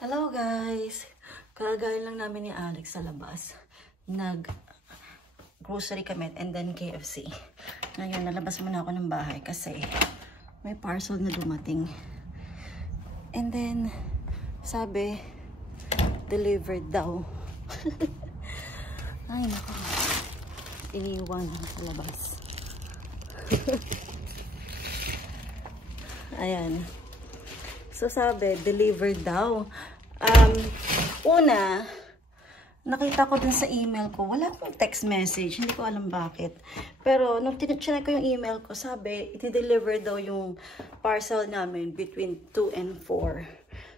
Hello guys! Kalagayan lang namin ni Alex sa labas. Nag-grocery kami and then KFC. Ngayon, nalabas muna ako ng bahay kasi may parcel na dumating. And then, sabi, delivered daw. Ay, nako. Iniwan sa labas. Ayan. So, sabi, delivered daw. Una, nakita ko dun sa email ko, wala akong text message. Hindi ko alam bakit. Pero, nung tinecheck ko yung email ko, sabi, iti-deliver daw yung parcel namin between 2 and 4.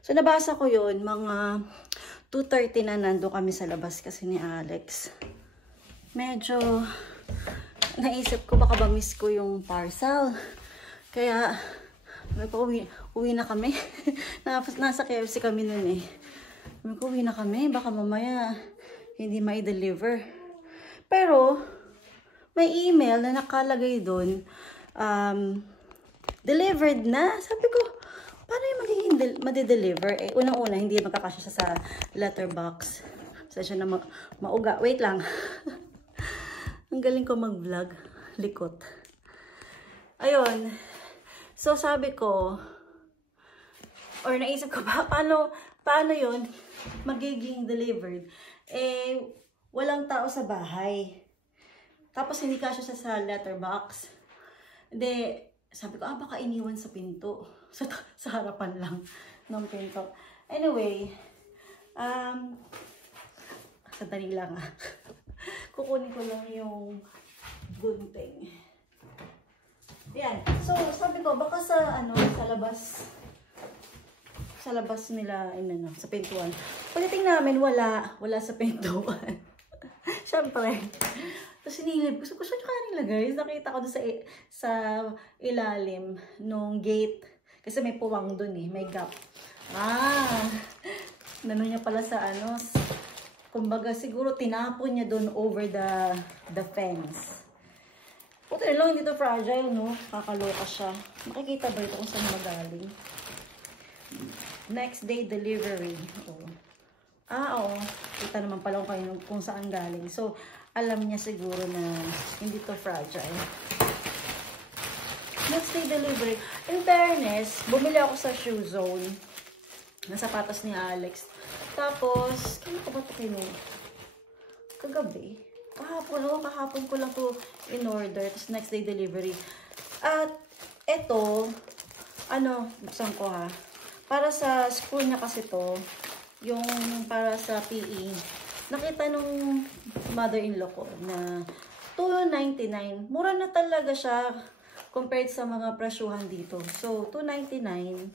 So, nabasa ko yun, mga 2:30 na nandun kami sa labas kasi ni Alex. Medyo, naisip ko, baka ba-miss ko yung parcel. Kaya, uwi na kami. Nasa KFC kami nun eh. Uwi na kami. Baka mamaya hindi mai-deliver. Pero, may email na nakalagay doon. Delivered na. Sabi ko, paano yung magiging madi-deliver? Eh, unang-una, hindi magkakasya siya sa letterbox. Kasi siya na mauga. Wait lang. Ang galing ko mag-vlog. Likot. Ayun. So, sabi ko, or naisip ko, paano yun magiging delivered? Eh, walang tao sa bahay. Tapos, hindi kasya siya sa letterbox. Hindi, sabi ko, baka iniwan sa pinto. Sa harapan lang ng pinto. Anyway, sandali lang kukunin ko lang yung gunting. Yan. So, sabi ko, baka sa labas nila, sa pintuan. Pagdating namin, wala sa pintuan. Siyempre. Tapos sinilip ko, saan ka nilagay? Nakita ko doon sa ilalim nung gate. Kasi may puwang doon eh, may gap. Nano niya pala sa kumbaga siguro tinapon niya doon over the fence. Puto lang, hindi to fragile, no? Kakaloka siya. Makikita ba ito kung saan magaling? Next day delivery. Oo. Kita naman pala kung saan galing. So, alam niya siguro na hindi to fragile. Next day delivery. In fairness, bumili ako sa shoe zone. Na sapatos ni Alex. Tapos, kailan ko ba ito kagabi? Kahapon ko lang to in order. Tapos next day delivery. At ito, buksan ko ha. Para sa school niya kasi to, yung para sa PE. Nakita nung mother-in-law ko na $2.99. Mura na talaga siya compared sa mga presyuhan dito. So, $2.99.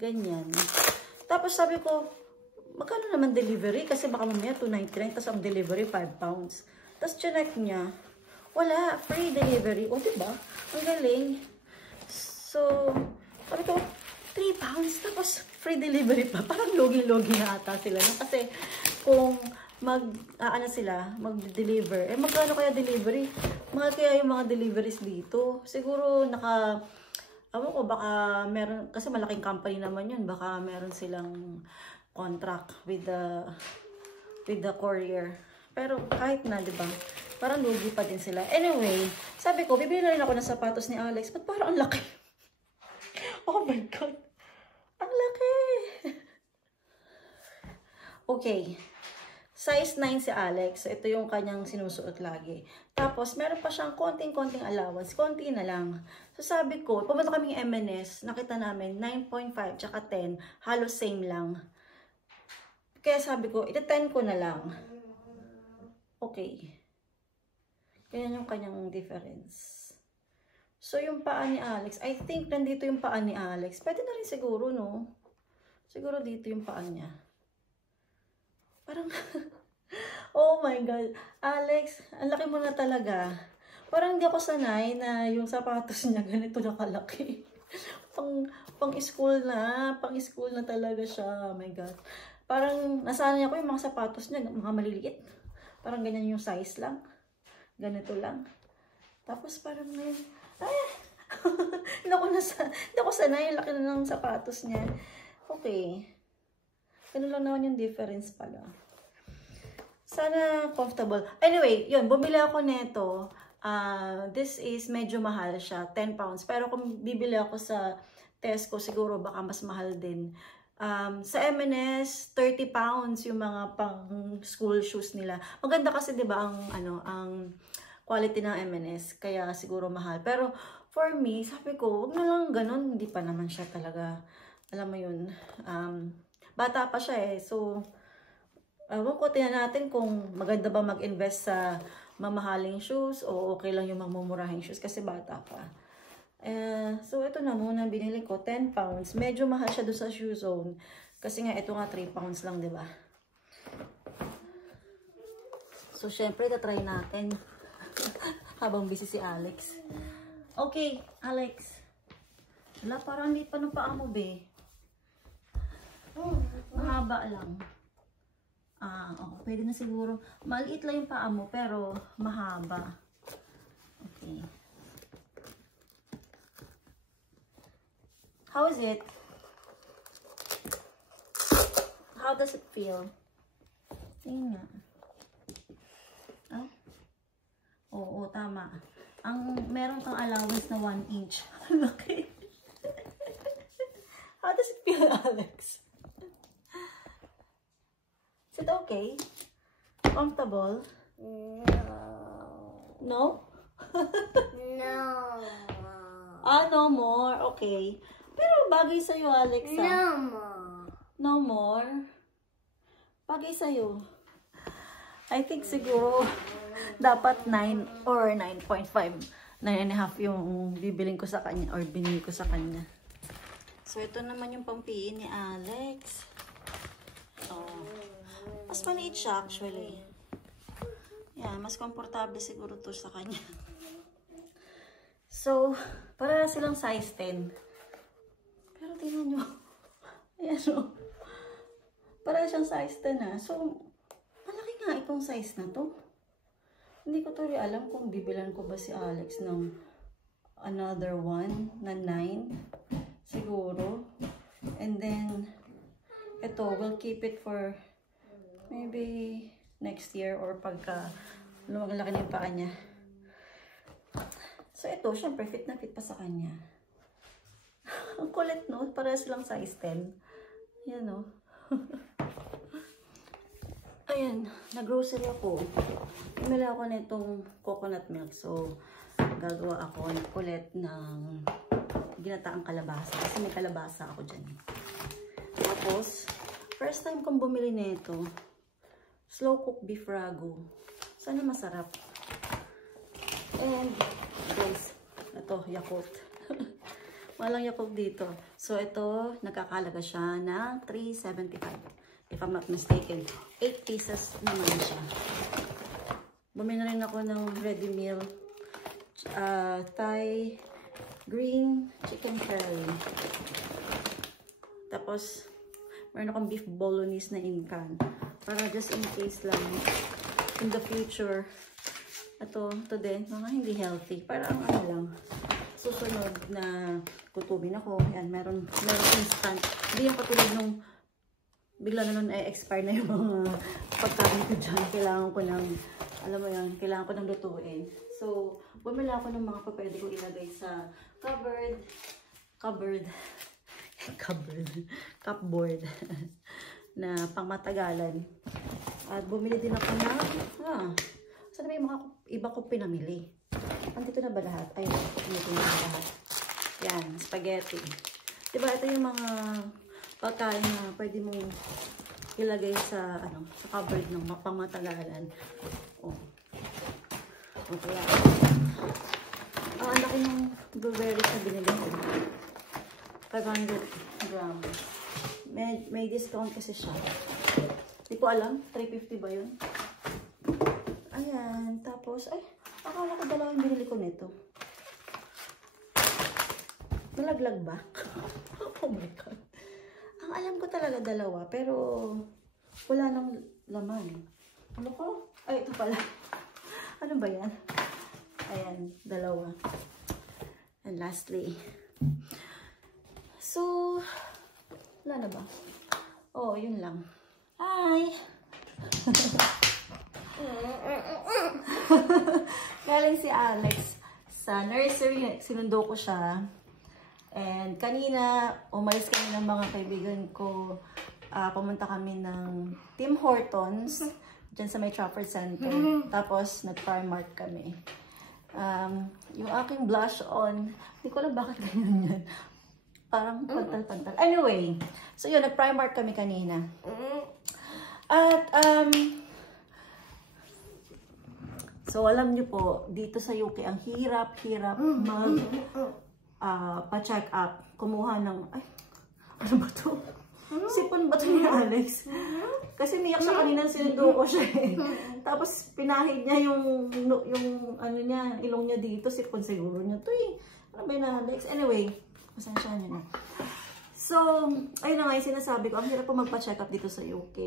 Ganyan. Tapos sabi ko, magkano naman delivery? Kasi baka mamaya $2.99. Tapos ang delivery, 5 pounds. Tapos chinek niya, wala, free delivery. O, diba? Ang galing. So, sabi ko, 3 pounds, tapos free delivery pa. Parang logi-logi na ata sila. Kasi, kung mag-deliver, magkano kaya delivery? Mahal kaya yung mga deliveries dito. Siguro, baka meron, kasi malaking company naman yun. Baka meron silang contract with the courier. Pero kahit na, di ba? Parang lugi pa din sila. Anyway, sabi ko, bibili na rin ako ng sapatos ni Alex. Ba't parang ang laki? Oh my God. Ang laki. Okay. Size 9 si Alex. So, ito yung kanyang sinusuot lagi. Tapos, meron pa siyang konting-konting allowance. Konti na lang. So, sabi ko, pumunta kaming M&S. Nakita namin, 9.5 tsaka 10. Halos same lang. Kaya sabi ko, ito 10 ko na lang. Okay. Ganyan yung kanyang difference. So, yung paa ni Alex, I think nandito yung paa ni Alex. Pwede na rin siguro, no? Siguro dito yung paa niya. Parang, oh my God. Alex, ang laki mo na talaga. Parang hindi ako sanay na yung sapatos niya ganito na kalaki. Pang-school na talaga siya. Oh my God. Parang, nasanay ako yung mga sapatos niya, mga maliliit. Parang ganyan yung size lang. Ganito lang. Tapos parang ngayon, hindi ako sanay. Laki na ng sapatos niya. Okay. Ganun lang naman yung difference pala. Sana comfortable. Anyway, yun, bumili ako nito. This is medyo mahal siya, 10 pounds. Pero kung bibili ako sa Tesco, siguro baka mas mahal din. Sa M&S, 30 pounds yung mga pang school shoes nila. Maganda kasi 'di ba ang quality ng M&S, kaya siguro mahal. Pero for me, sabi ko, wag na lang ganun, hindi pa naman siya talaga, alam mo yun, bata pa siya eh. So, wag ko tingnan natin kung maganda ba mag-invest sa mamahaling shoes o okay lang yung mamumurahing shoes kasi bata pa. So, ito na muna binili ko, 10 pounds. Medyo mahal siya doon sa Shoe Zone. Kasi nga, ito nga 3 pounds lang, di ba? So, syempre, tatry natin. Habang busy si Alex. Okay, Alex. Wala, parang liit pa ng paa mo, be. Mahaba lang. Pwede na siguro. Maliit lang yung paa mo, pero mahaba. Okay. How is it? How does it feel? Tingnan nga. Oo, tama. Meron kang allowance na 1 inch. Okay. How does it feel, Alex? Is it okay? Comfortable? No? No. No more. Okay. Pero bagay sa'yo, Alex. No more. No more? Bagay sa'yo. I think siguro dapat 9 or 9.5. 9.5 yung bibiling ko sa kanya or binili ko sa kanya. So, ito naman yung pampiin ni Alex. Mas maliit siya actually. Yeah, mas komportable siguro to sa kanya. So, para silang size 10. Pero tingnan nyo. Ayan o. Para siyang size 10 na. So, malaki nga itong size na to. Hindi ko tuloy alam kung bibilan ko ba si Alex ng another one na 9. Siguro. And then, ito, we'll keep it for maybe next year or pagka lumagalaki na yung paa niya. So, ito, syempre, fit na fit pa sa kanya. Ang kulit, no? Para silang size 10. Yan, no? Ayan, nag-grocery ako. Bumili ako nitong coconut milk. So, gagawa ako ng kulit ng ginataang kalabasa. Kasi may kalabasa ako dyan. Tapos, first time kong bumili nito, slow cook beef ragu. Sana masarap. And, guys, ito, Yakult. Walang Yakult dito. So, ito, nagkakalaga siya ng $3.75. If I'm not mistaken. 8 pieces naman siya. Bumili na rin ako ng ready meal. Thai green chicken curry. Tapos, meron akong beef bolognese na in can. Para just in case lang, in the future, ito din, mga hindi healthy. Parang ano lang, susunod na kutubin ako. Yan, meron instant. Hindi yung katulad nung bigla na nun expire na yung mga pagkain ko dyan. Kailangan ko ng, alam mo yan, kailangan ko ng lutuin. So, bumili ako ng mga pwede ko ilagay sa cupboard na pangmatagalan. At bumili din ako ng, sana may mga iba ko pinamili. Andito na ba lahat? Ay, andito na lahat. Yan, spaghetti. Diba, ito yung mga pagkain na pwede mong ilagay sa, sa cupboard ng pangmatagalan. Okay. Ang laki ng blueberries na binili ko. 500 grams. May discount kasi siya. Hindi ko alam, 350 ba yun? Ayan, tapos, akala ko dalawang binili ko nito. Nalaglag ba? Oh my God. Ang alam ko talaga dalawa, pero wala nang laman. Ano ko? Ay, ito pala. Ano ba yan? Ayan, dalawa. And lastly. So, wala na ba? Oo, yun lang. Hi! Galing si Alex sa nursery. Sinundo ko siya. And kanina, umalis kami ng mga kaibigan ko. Pumunta kami ng Tim Hortons. Diyan sa may Trafford Center. Tapos, nag-Primark kami. Yung aking blush on, hindi ko alam bakit ganyan yan. Parang pantal-pantal. Anyway, so yun, nag-Primark kami kanina. At, so alam niyo po, dito sa UK, ang hirap-hirap pa-check up. Kumuha ng, ay, ano ba to? Sipon ba ito ni Alex? Kasi miyak siya kanina, sinundo ko siya eh. Tapos pinahid niya yung ano niya, ilong niya dito. Sipon siguro niya to eh. Ano ba yun Alex? Anyway, pasensya niya na. So, ayun na nga yung sinasabi ko. Ang hirap po magpa-check up dito sa UK.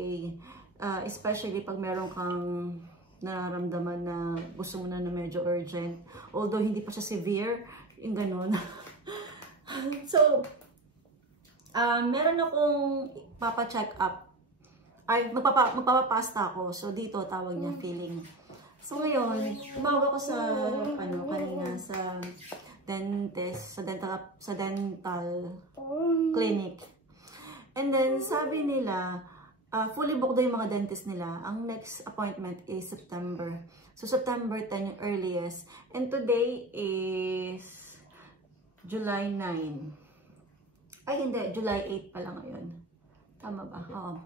Especially pag meron kang nararamdaman na gusto mo na medyo urgent. Although hindi pa siya severe, yung ganun. So, meron akong papa-check up. Ay, magpapapasta ako. So, dito, tawag niya, feeling. So, ngayon, tumawag ako sa, kanina, sa dentist, sa dental clinic. And then, sabi nila, fully booked daw yung mga dentist nila. Ang next appointment is September. So, September 10 yung earliest. And today is July 9. Ay, hindi. July 8 pa lang ngayon. Tama ba? Oo.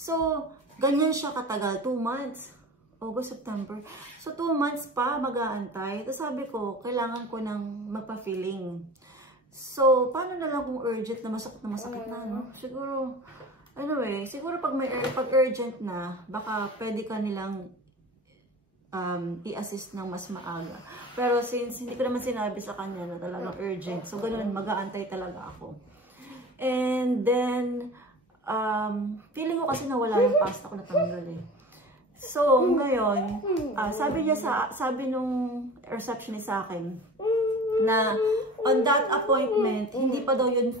So, ganyan siya katagal. 2 months. August, September. So, 2 months pa mag-aantay. Tapos sabi ko, kailangan ko ng magpa-filling. So, paano na lang kung urgent na masakit na, no? Siguro, anyway, siguro pag urgent na, baka pwede ka nilang i-assist ng mas maaga. Pero since hindi ko naman sinabi sa kanya na talagang urgent, so ganun, mag-aantay talaga ako. And then, feeling ko kasi nawala yung pasta ko, natanggal eh. So, ngayon, sabi nung receptionist sa akin, na on that appointment, hindi pa daw yun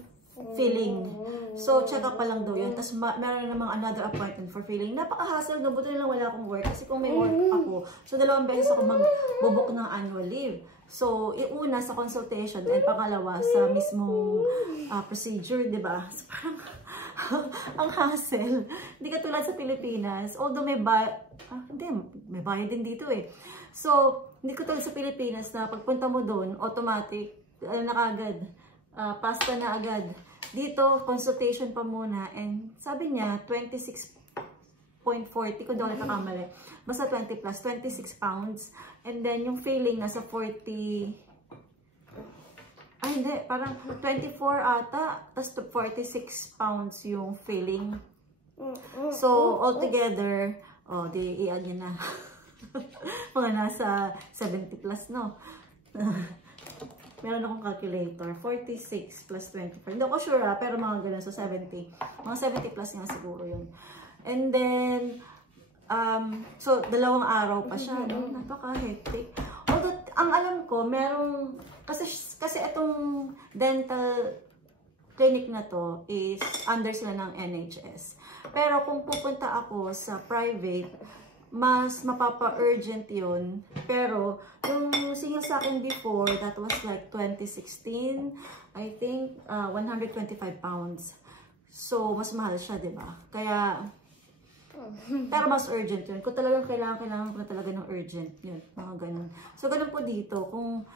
filling. So, check up pa lang daw yun. Tapos, meron namang another appointment for filling. Napaka-hassle na, buti lang wala akong work. Kasi kung may work ako, so 2 beses ako mag-book ng annual leave. So, una sa consultation and pangalawa sa mismong procedure, di ba? So, parang ang hassle. Hindi ka tulad sa Pilipinas. Although may bayad din dito eh. So, hindi ko tulad sa Pilipinas na pagpunta mo doon, automatic, na agad. Pasta na agad. Dito, consultation pa muna. And sabi niya, 26.40, kung daw nakakamali. Basta 20 plus, 26 pounds. And then, yung filling, nasa 40... Ay, hindi. Parang 24 ata. Tapos 46 pounds yung filling. So, altogether, di i-add nyo na. Mga nasa 70 plus, no? Meron akong calculator. 46 plus 24. Hindi ako sure pero mga ganun. So, 70. Mga 70 plus nga siguro yun. And then, so, 2 araw pa siya. No? Napaka-hectic. Although, ang alam ko, merong, kasi itong dental clinic na to is under sila ng NHS. Pero kung pupunta ako sa private, mas mapapa-urgent yun. Pero, yung single sa akin before, that was like 2016, I think, 125 pounds. So, mas mahal siya, diba? Kaya, pero mas urgent yun. Kung talagang kailangan ko na talaga ng urgent, yun, mga ganun. So, ganun po dito. Kung,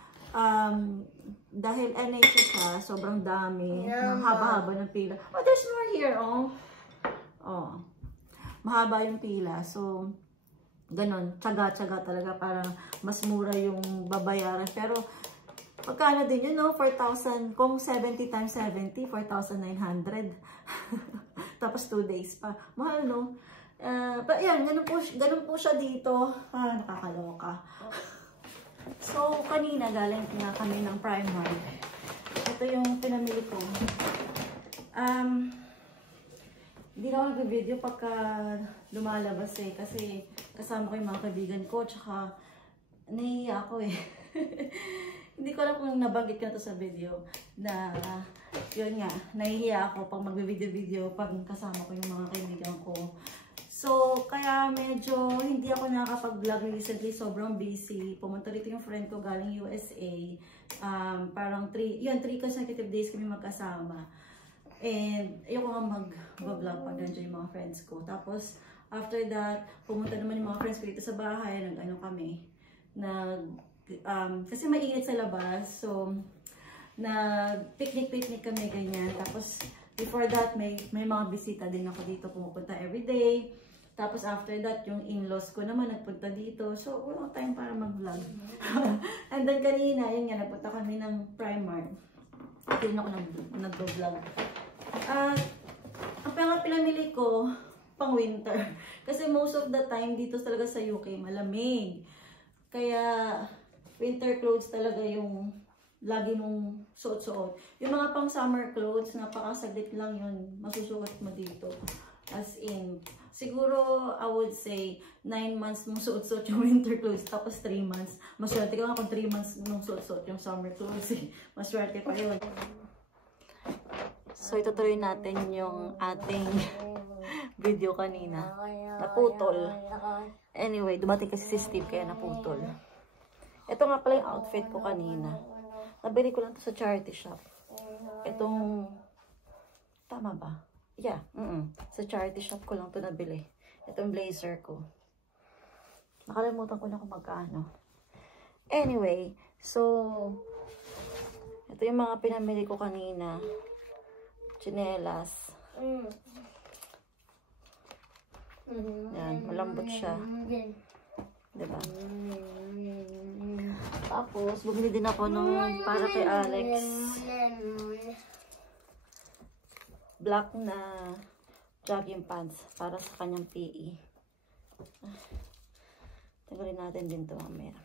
dahil NHS siya, sobrang dami, ng haba-haba ng pila. Oh, there's more here, oh. Oh. Mahaba yung pila. So, ganon, tsaga-tsaga talaga para mas mura yung babayaran. Pero, pagkano din yun, no? 4,000, kung 70 times 70, 4,900. Tapos 2 days pa. Mahal, no? But yan, ganun po siya dito. Nakakaloka. So, kanina galing na kami ng Primark. Ito yung pinamili ko. Hindi na ako nag-video pagka lumalabas eh. Kasi kasama ko yung mga kaibigan ko. Tsaka, nahihiya ako eh. Hindi ko alam kung nabanggit ko na to sa video. Na yun nga, nahihiya ako pag magbe-video-video pag kasama ko yung mga kaibigan ko. So, kaya medyo hindi ako nakakapag-vlog recently. Sobrang busy. Pumunta dito yung friend ko galing USA. Parang 3 consecutive days kami magkasama. And ayoko nga mag-vlog pag nandiyan yung mga friends ko. Tapos, after that, pumunta naman yung mga friends ko dito sa bahay. Nag-ano kami. Kasi mainit sa labas. So, nag-picnic kami ganyan. Tapos, before that, may mga bisita din ako dito. Pumupunta everyday. Tapos after that, yung in-laws ko naman nagpunta dito. So, walang time para mag-vlog. And then kanina, yun nga, nagpunta kami ng Primark. Ito yun ako nag-vlog. Ang pinamili ko, pang winter. Kasi most of the time, dito talaga sa UK, malamig. Kaya, winter clothes talaga yung lagi mong suot-suot. Yung mga pang summer clothes, napakasaglit lang yun. Masusuot mo dito. As in, siguro, I would say, 9 months mong suot-suot yung winter clothes, tapos 3 months. Maswerte ka nga kung 3 months mong suot-suot yung summer clothes. Maswerte pa yun. So, itutuloy natin yung ating video kanina. Naputol. Anyway, dumating kasi si Steve, kaya naputol. Ito nga pala yung outfit ko kanina. Nabili ko lang to sa charity shop. Itong, tama ba? Yeah, sa charity shop ko lang to nabili. Itong blazer ko. Nakalimutan ko na kung magkano. Anyway, so, ito yung mga pinamili ko kanina. Chinelas. Yan, malambot siya. Diba? Tapos, bumili din ako nung para kay Alex. Black na jogging pants para sa kanyang PE. Tagalin natin din ito mamaya.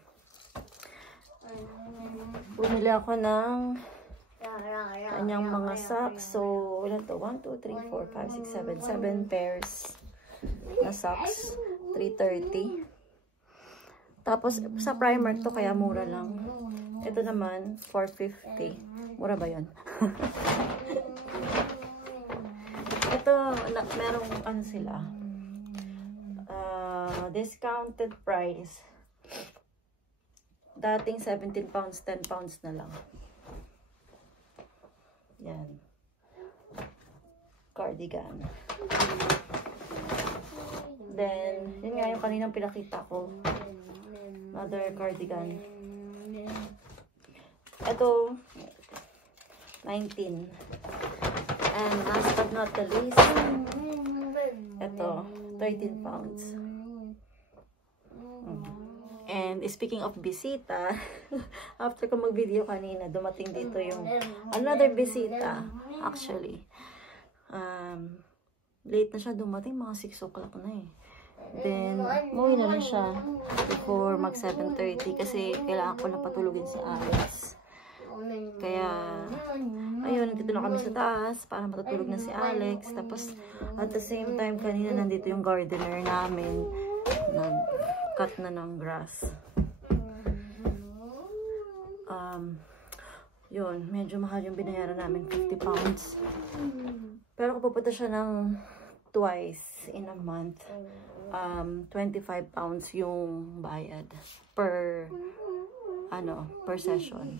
Bumili ako ng kanyang mga socks. So, ilan to? 1, 2, 3, 4, 5, 6, 7. 7 pairs na socks. 330. Tapos, sa Primark to, kaya mura lang. Ito naman, 450. Mura ba yun? Ito, merong ano sila. Discounted price. Dating 17 pounds, 10 pounds na lang. Yan. Cardigan. Then, yun nga yung kaninang pinakita ko. Another cardigan. Ito, 19. And last but not the least, ito, 13 pounds. And speaking of bisita, after ko mag-video kanina, dumating dito yung another bisita, actually. Late na siya dumating, mga 6 o'clock na eh. Then, umuwi na rin siya before mag 7:30 kasi kailangan ko na patulugin si Alex. Kaya, ayun, dito na kami sa taas para matutulog na si Alex. Tapos, at the same time, kanina nandito yung gardener namin. Nag-cut na ng grass. Yun, medyo mahal yung binayaran namin, 50 pounds. Pero kung pupunta siya ng twice in a month, 25 pounds yung bayad per session.